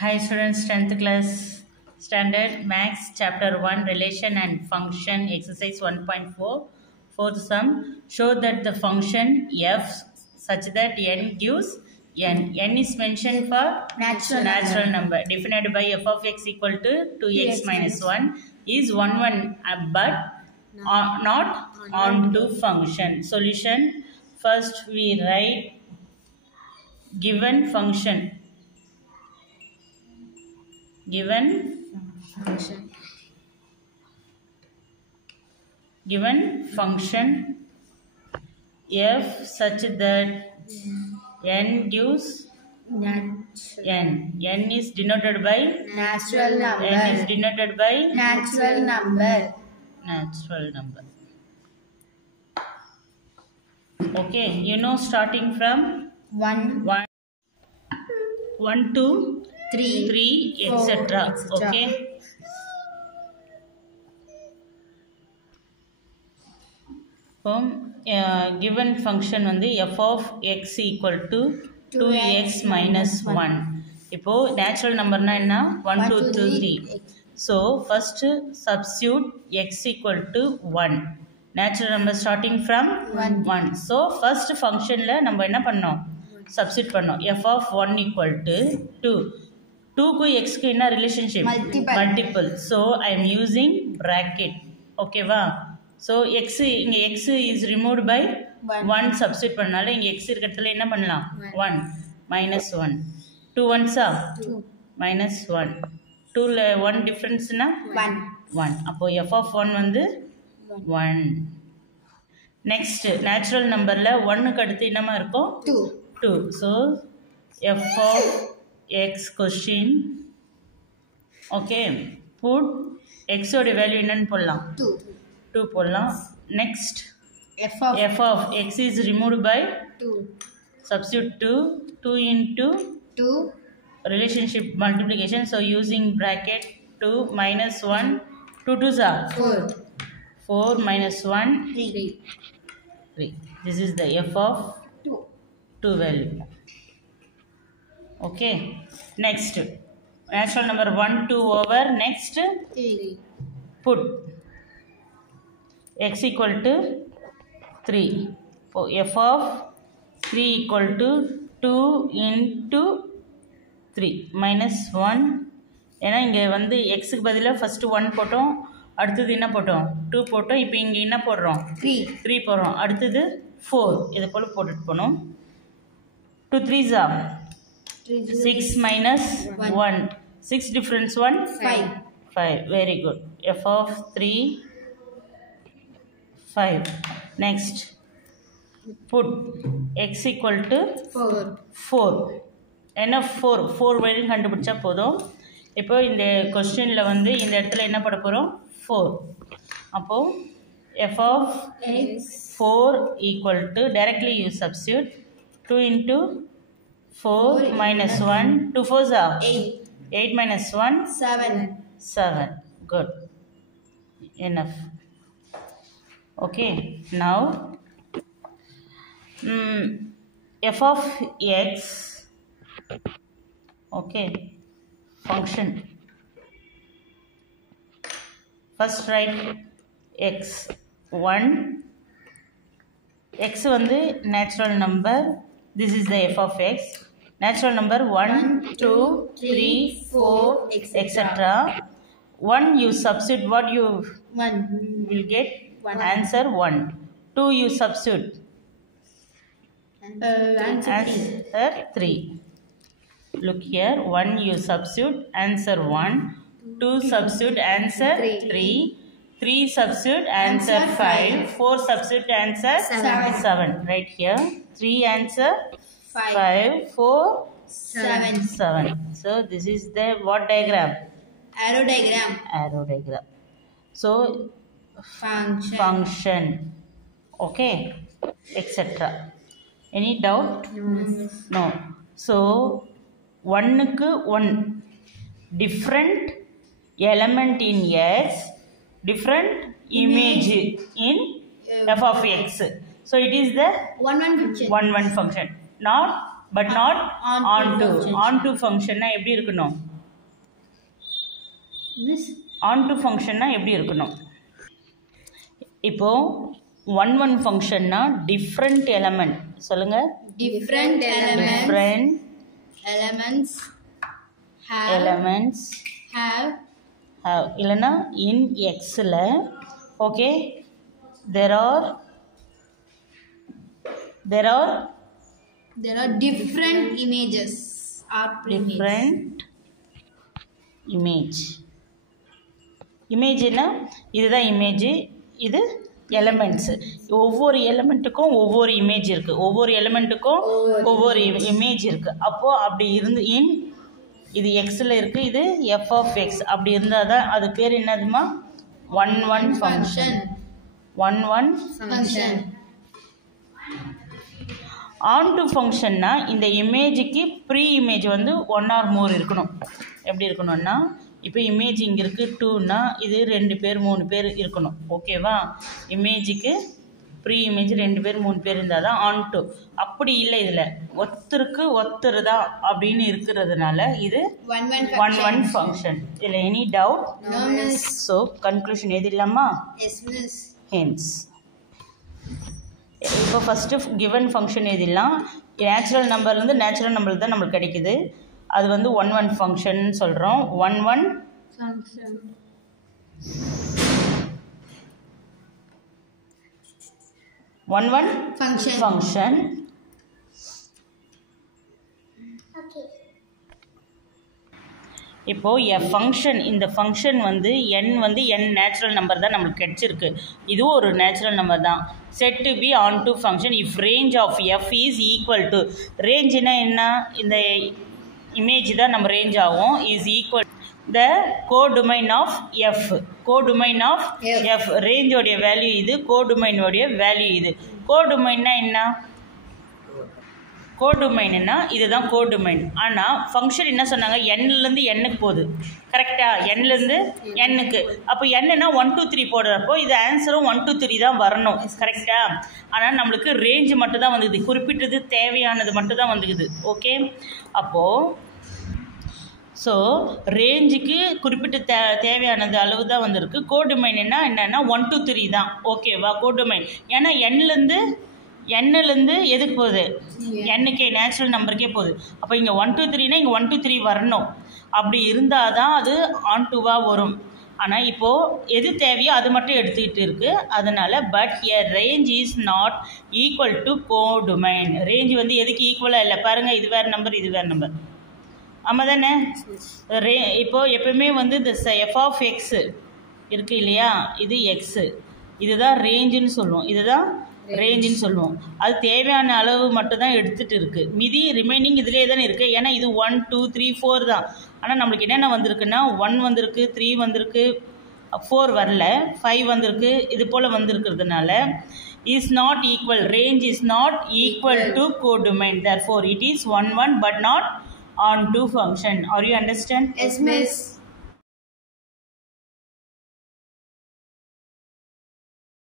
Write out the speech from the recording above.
Hi students, 10th class standard max chapter 1 relation and function exercise 1.4 fourth sum. Show that the function f such that n gives n is mentioned for natural number defined by f of x equal to 2x minus 1 is 1 but not onto function. Solution, first we write given function f such that n gives n is denoted by natural number. n is denoted by Natural number. Okay, you know, starting from 1, 1 to 3 etc. Okay, given function வந்து f of x equal to 2x minus 1. இப்போ natural numberனா என்ன? 1 2 2 3. So first substitute x equal to 1. Natural number starting from 1. So first functionல நம்ம என்ன பண்ணோம்? Substitute பண்ணோம். f of 1 equal to 2. 2 க்கு x க்கு என்ன relationship? Multiple. So I am using bracket. Okay வா? So x இங்க x is removed by 1 substitute பண்ணால இங்க x இருக்கறதுல என்ன பண்ணலாம்? 1 minus 1. 2 ones are 2 minus 1. 2 ல 1 difference னா 1. அப்போ f of 1 வந்து 1. Next natural numberல 1 க்கு அடுத்து என்னமா இருக்கும்? 2. So f of x question. Okay, put x ஓட வேல்யூ என்னன்னு போடலாம்? 2 போடலாம். Next f of x is removed by 2. Substitute 2 into 2 relationship multiplication. So using bracket 2 minus 1, 2 2s are 4 minus 1 3. This is the f of 2 value. Okay, next natural number 1 2 over. Next 3. put x equal to 3. So f of 3 equal to 2 into 3 minus 1. ஏன்னா இங்கே வந்து எக்ஸுக்கு பதிலாக first 1 போட்டோம், அடுத்தது என்ன போட்டோம்? 2 போட்டோம். இப்போ இங்கே என்ன போடுறோம்? 3 போடுறோம். அடுத்தது 4. இது போல் போட்டுட்டு போனோம். 2 3s are 6 minus 1. 6 difference 1 5. Very good. f of 3 5. Next put x equal to 4. என்ன 4 வேல்யூ கண்டுபிடிச்சா போதும். இப்போ இந்த கொஸ்டினில் வந்து இந்த இடத்துல என்ன பண்ண போகிறோம்? 4. அப்போ f of 4 equal to directly you substitute 2 into 4 minus 1. 2 4s are 8 minus 1 7. Good, enough. Okay, now f of x, okay, function. First write x 1. X வந்து natural number. This is the f of x. Natural number 1 2 3 4 etc. 1 you substitute, what you will get? Answer 1. 2 you substitute, answer 3. Look here, 1 you substitute, answer 1. 2 substitute, answer 3. 3 substitute, answer 5. 4 substitute, answer 7. Right here, 3 answer 5 4 7. So this is the what diagram? Arrow diagram. So function. Okay, etc. Any doubt? No. So 1 க்கு 1 different element in x, different image in f of x. So it is the 1 1 function. Not but not onto function. எப்படி இருக்கணும்? Miss. On to ஃபங்க்ஷன்னா எப்படி இருக்கணும்? இப்போ 1 ஃபங்க்ஷன்னா different element சொல்லுங்க. Different elements have இல்லைன்னா இன் எக்ஸில் okay there are different images or different இமேஜ்னா இதுதான் இமேஜ், இது எலமெண்ட்ஸு. ஒவ்வொரு எலமெண்ட்டுக்கும் ஒவ்வொரு இமேஜ் இருக்குது, ஒவ்வொரு எலமெண்ட்டுக்கும் ஒவ்வொரு இமேஜ் இருக்குது. அப்போது அப்படி இருந்து இது எக்ஸில் இருக்குது, இது எஃப் ஆஃப் எக்ஸ் அப்படி இருந்தால் தான் அது பேர் என்னதுமா? 1 ஃபங்க்ஷன். 1 function. ஆன் டு ஃபங்க்ஷன்னா இந்த இமேஜுக்கு ப்ரீ இமேஜ் வந்து 1 or more இருக்கணும். எப்படி இருக்கணும்னா இப்போ இமேஜ் இங்கே இருக்குது 2னா இது 2 பேர் 3 பேர் இருக்கணும். ஓகேவா? இமேஜுக்கு ப்ரீ இமேஜ் 2 பேர் 3 பேர் இருந்தால் தான் ஆன் டு. அப்படி இல்லை, இதில் ஒருத்தர் தான் அப்படின்னு இருக்கிறதுனால இது 1 ஃபங்க்ஷன். இதில் any doubt? No, miss. So conclusion எது இல்லாமா? Yes, miss. ஹென்ஸ் இப்போ ஃபஸ்ட்டு கிவன் ஃபங்க்ஷன் எதுலாம் நேச்சுரல் நம்பர்லேருந்து நேச்சுரல் நம்பர் தான் நம்மளுக்கு கிடைக்குது. அது வந்து 1 ஃபங்க்ஷன் சொல்கிறோம். 1 function. ஃபங்க்ஷன். இப்போது ஃபங்க்ஷன், இந்த ஃபங்க்ஷன் வந்து n நேச்சுரல் நம்பர் தான் நம்மளுக்கு கிடைச்சிருக்கு. இதுவும் ஒரு நேச்சுரல் நம்பர் தான். Said to be onto function if range of f is equal to, ரேஞ்சுனா என்ன? இந்த இமேஜ் தான் நம்ம ரேஞ்ச் ஆகும். Is equal the codomain of f. Codomain of f ரேஞ்சோடைய வேல்யூ இது, கோடொமைனோடைய வேல்யூ இது. கோடொமைன்னா என்ன? கோடொமைன்னா இதுதான் கோடொமைன். ஆனால் ஃபங்க்ஷன் என்ன சொன்னாங்க? n-லேருந்து n-க்கு போகுது. கரெக்டாக? n-லேருந்து n-க்கு. அப்போ n-னா 1 2 3 போடுறப்போ இது ஆன்சரும் 1 2 3 தான் வரணும். கரெக்டாக? ஆனால் நம்மளுக்கு ரேஞ்சு மட்டும் தான் வந்துக்குது, குறிப்பிட்டது தேவையானது மட்டும் தான் வந்துக்குது. ஓகே, அப்போது ஸோ ரேஞ்சுக்கு குறிப்பிட்ட தேவையானது அளவு தான் வந்திருக்கு. கோடொமைன் என்னன்னா 1 2 3 தான். ஓகேவா? கோடொமைன் ஏன்னா n-லேருந்து எதுக்கு போகுது? n-க்கே நேச்சுரல் நம்பருக்கே போகுது. அப்போ இங்கே 1 2 3னா இங்கே 1 2 3 வரணும். அப்படி இருந்தால் தான் அது ஆன் டுவாக வரும். ஆனால் இப்போது எது தேவையோ அது மட்டும் எடுத்துக்கிட்டு இருக்குது. அதனால் but a range is not equal to codomain. Range வந்து எதுக்கு ஈக்குவலாக இல்லை பாருங்கள். இது வேறு நம்பர், இது வேறு நம்பர். ஆமாம் தானே? இப்போது எப்பவுமே வந்து இந்த எஃப் ஆஃப் எக்ஸு இருக்குது இல்லையா? இது எக்ஸு, இதுதான் ரேஞ்சுன்னு சொல்லுவோம். இதுதான் ரேஞ்சுன்னு சொல்லுவோம். அது தேவையான அளவு மட்டும் தான் எடுத்துகிட்டு இருக்குது. மீதி ரிமைனிங் இதிலே தானே இருக்குது. ஏன்னா இது 1 2 3 4 தான். ஆனால் நம்மளுக்கு என்னென்ன வந்திருக்குன்னா 1 வந்திருக்கு, 3 வந்திருக்கு, 4 வரல, 5 வந்திருக்கு. இது போல் வந்திருக்கிறதுனால is not equal, range is not equal to codomain. therefore it is 1 but not on to function. Are you understand? Yes, miss.